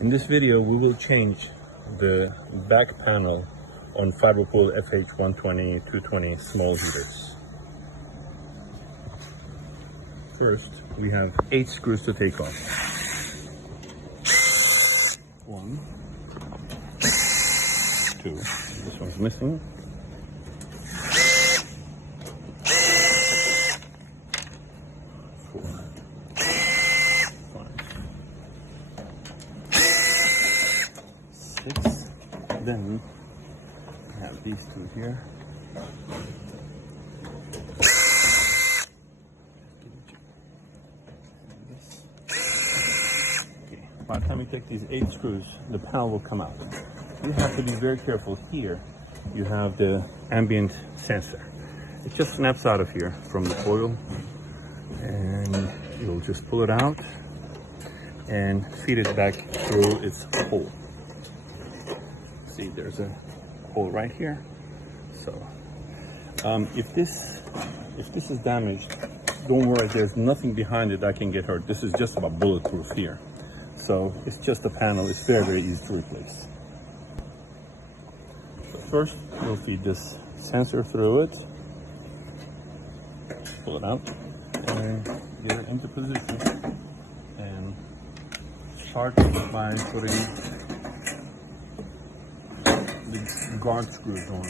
In this video, we will change the back panel on Fibropool FH120 220 small heaters. First, we have 8 screws to take off. 1, 2, this one's missing. 4, 5, 6. Then I have these two here. Okay. By the time you take these 8 screws, the panel will come out. You have to be very careful here. You have the ambient sensor. It just snaps out of here from the coil, and you'll just pull it out and feed it back through its hole. See, there's a hole right here. So if this is damaged, don't worry, there's nothing behind it that can get hurt. This is just about bulletproof here. So it's just a panel. It's very, very easy to replace. So first, we'll feed this sensor through it. Pull it out and get it into position. And start by putting the guard screws on.